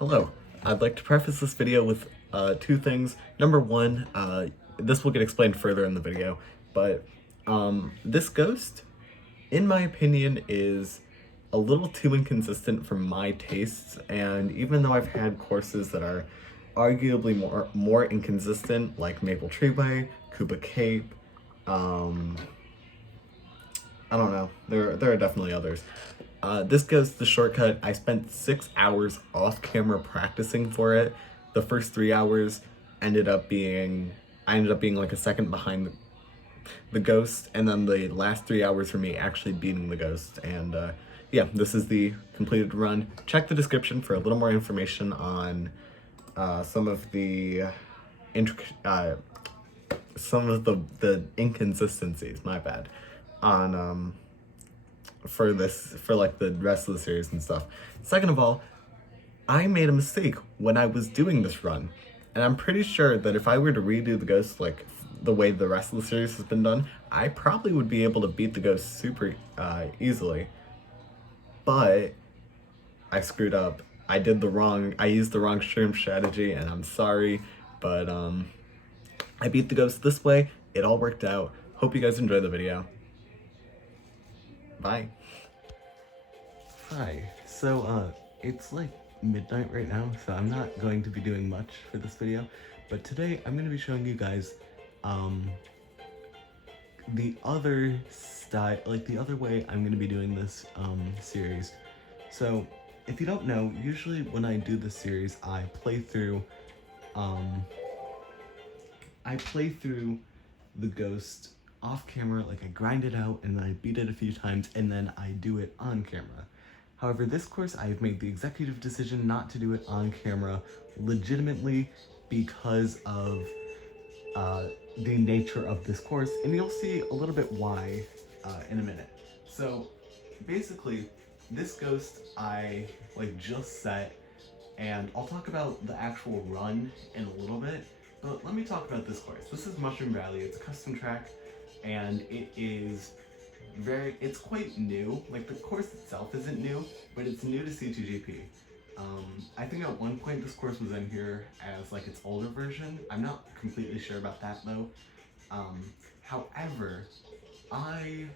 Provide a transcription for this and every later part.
Hello. I'd like to preface this video with two things. Number one, this will get explained further in the video, but this ghost, in my opinion, is a little too inconsistent for my tastes, and even though I've had courses that are arguably more inconsistent, like Maple Treeway, Kuba Cape, um, I don't know. There are definitely others. This goes the shortcut. I spent 6 hours off camera practicing for it. The first 3 hours ended up being I ended up being like a second behind the ghost, and then the last 3 hours for me actually beating the ghost. And yeah, this is the completed run. Check the description for a little more information on some of the the inconsistencies. My bad. On for like the rest of the series and stuff. Second of all, I made a mistake when I was doing this run, and I'm pretty sure that if I were to redo the ghost like the way the rest of the series has been done, I probably would be able to beat the ghost super easily. But I screwed up. I used the wrong shroom strategy, and I'm sorry, but I beat the ghost this way. It all worked out. Hope you guys enjoy the video. Bye. Hi. So, it's like midnight right now, so I'm not going to be doing much for this video, but today I'm going to be showing you guys, the other style, like the other way I'm going to be doing this, series. So, if you don't know, usually when I do this series, I play through the ghost off camera, like I grind it out and then I beat it a few times and then I do it on camera. However, this course I have made the executive decision not to do it on camera legitimately because of the nature of this course, and you'll see a little bit why in a minute. So basically, this ghost I like just set, and I'll talk about the actual run in a little bit, but let me talk about this course. This is Mushroom Valley. It's a custom track, and it's quite new. Like, the course itself isn't new, but it's new to C2GP. I think at one point this course was in here as like its older version. I'm not completely sure about that though. However, I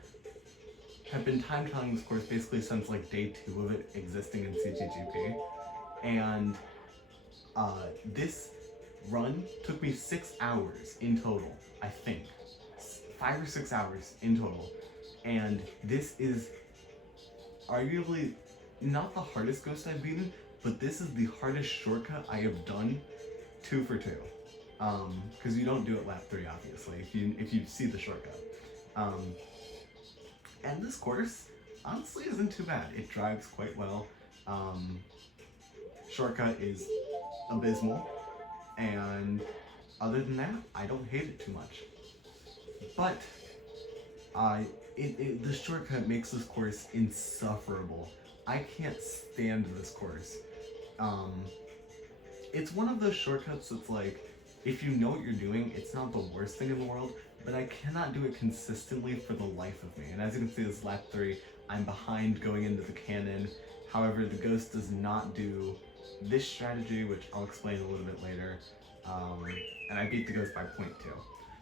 have been time trialing this course basically since like day 2 of it existing in C2GP, and this run took me 6 hours in total, I think. 5 or 6 hours in total. And this is arguably not the hardest ghost I've beaten, but this is the hardest shortcut I have done 2 for 2. Because you don't do it lap 3, obviously, if you see the shortcut. And this course, honestly, isn't too bad. It drives quite well. Shortcut is abysmal, and other than that, I don't hate it too much. But the shortcut makes this course insufferable. I can't stand this course. It's one of those shortcuts that's like, if you know what you're doing, it's not the worst thing in the world, but I cannot do it consistently for the life of me. And as you can see, this is lap 3. I'm behind going into the cannon. However, the ghost does not do this strategy, which I'll explain a little bit later. And I beat the ghost by 0.2.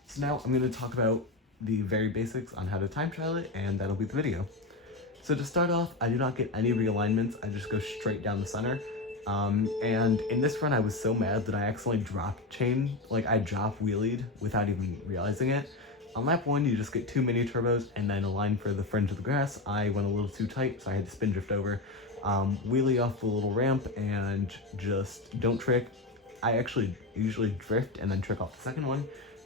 So now I'm going to talk about the very basics on how to time trial it, and that'll be the video. So to start off, I do not get any realignments. I just go straight down the center. And in this run, I was so mad that I accidentally dropped chain. Like, I drop wheelied without even realizing it. On lap 1, you just get 2 mini turbos and then a line for the fringe of the grass. I went a little too tight, so I had to spin drift over. Wheelie off the little ramp and just don't trick. I actually usually drift and then trick off the second one.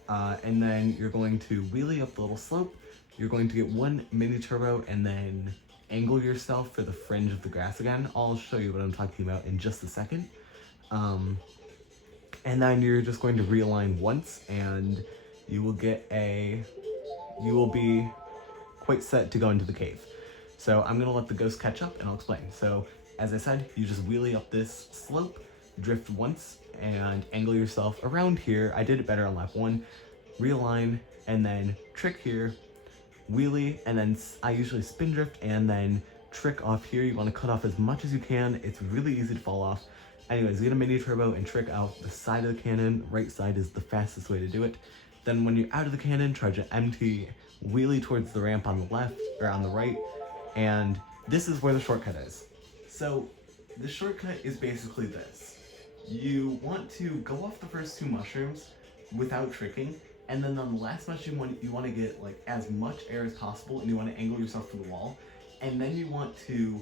And then you're going to wheelie up the little slope. You're going to get 1 mini turbo and then angle yourself for the fringe of the grass again. I'll show you what I'm talking about in just a second. And then you're just going to realign once, and you will be quite set to go into the cave. So I'm gonna let the ghost catch up and I'll explain. So as I said, you just wheelie up this slope, drift once, and angle yourself around here. I did it better on lap 1. Realign, and then trick here, wheelie, and then I usually spin drift and then trick off here. You want to cut off as much as you can. It's really easy to fall off. Anyways, get a mini turbo and trick out the side of the cannon. Right side is the fastest way to do it. Then when you're out of the cannon, try to empty, wheelie towards the ramp on the left, or on the right, and this is where the shortcut is. So, the shortcut is basically this. You want to go off the first 2 mushrooms without tricking, and then on the last mushroom, you want to get like as much air as possible, and you want to angle yourself to the wall, and then you want to,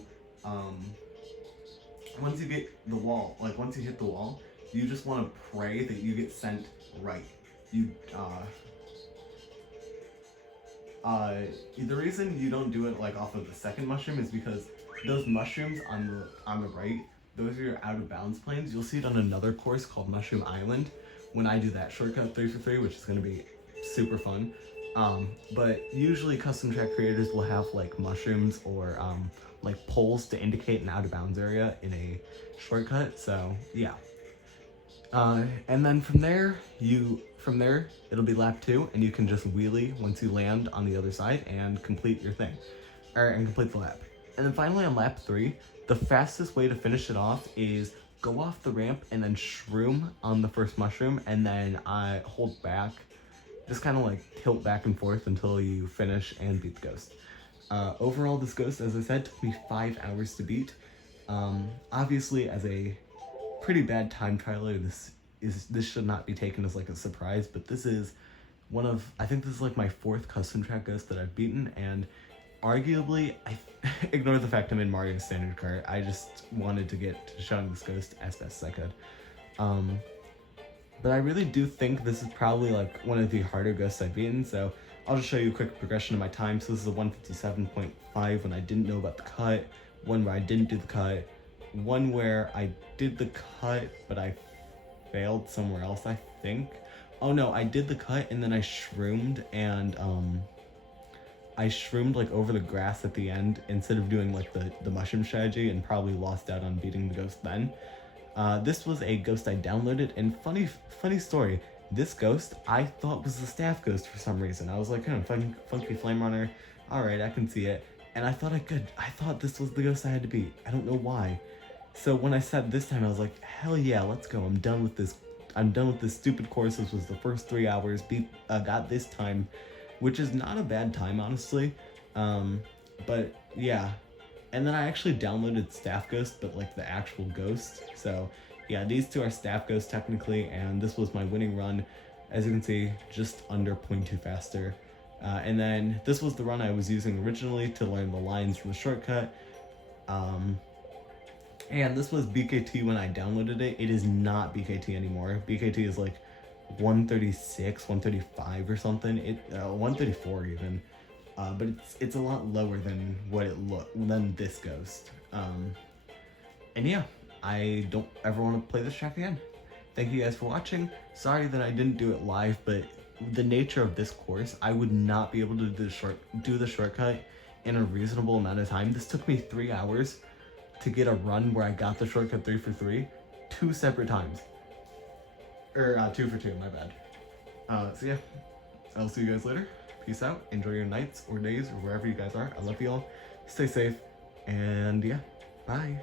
once you get the wall, like once you hit the wall, you just want to pray that you get sent right. The reason you don't do it like off of the second mushroom is because those mushrooms on the right, those are your out of bounds planes. You'll see it on another course called Mushroom Island when I do that shortcut 3 for 3, which is going to be super fun. But usually custom track creators will have like mushrooms or like poles to indicate an out of bounds area in a shortcut. So yeah. And then from there it'll be lap 2, and you can just wheelie once you land on the other side and complete your thing, and complete the lap. And then finally on lap 3, the fastest way to finish it off is go off the ramp and then shroom on the first mushroom, and then hold back, just kind of like tilt back and forth until you finish and beat the ghost. Overall, this ghost, as I said, took me 5 hours to beat. Obviously, as a pretty bad time trialer, this should not be taken as like a surprise, but this is I think this is like my 4th custom track ghost that I've beaten, and arguably, I ignore the fact I'm in Mario Standard Kart. I just wanted to get to showing this ghost as best as I could. But I really do think this is probably like one of the harder ghosts I've beaten, so I'll just show you a quick progression of my time. So this is a 157.5 when I didn't know about the cut, one where I didn't do the cut, one where I did the cut, but I failed somewhere else, I think. Oh no, I did the cut and then I shroomed, and I shroomed like over the grass at the end instead of doing like the mushroom strategy, and probably lost out on beating the ghost then. This was a ghost I downloaded, and funny story, this ghost I thought was the staff ghost for some reason. I was like, funky flame runner, alright, I can see it. And I thought this was the ghost I had to beat. I don't know why. So when I said this time, I was like, hell yeah, let's go. I'm done with this stupid course. This was the first 3 hours. Got this time, which is not a bad time, honestly. But yeah. And then I actually downloaded Staff Ghost, but like the actual ghost. So yeah, these 2 are Staff Ghost technically, and this was my winning run. As you can see, just under 0.2 faster. And then this was the run I was using originally to learn the lines from the shortcut. And this was BKT when I downloaded it. It is not BKT anymore. BKT is like 136, 135 or something. 134 even. But it's a lot lower than what it than this ghost. And yeah, I don't ever want to play this track again. Thank you guys for watching. Sorry that I didn't do it live, but the nature of this course, I would not be able to do the shortcut in a reasonable amount of time. This took me 3 hours to get a run where I got the shortcut 3 for 3, 2 separate times. 2 for 2, my bad. So yeah, I'll see you guys later. Peace out. Enjoy your nights or days or wherever you guys are. I love you all. Stay safe. And yeah, bye.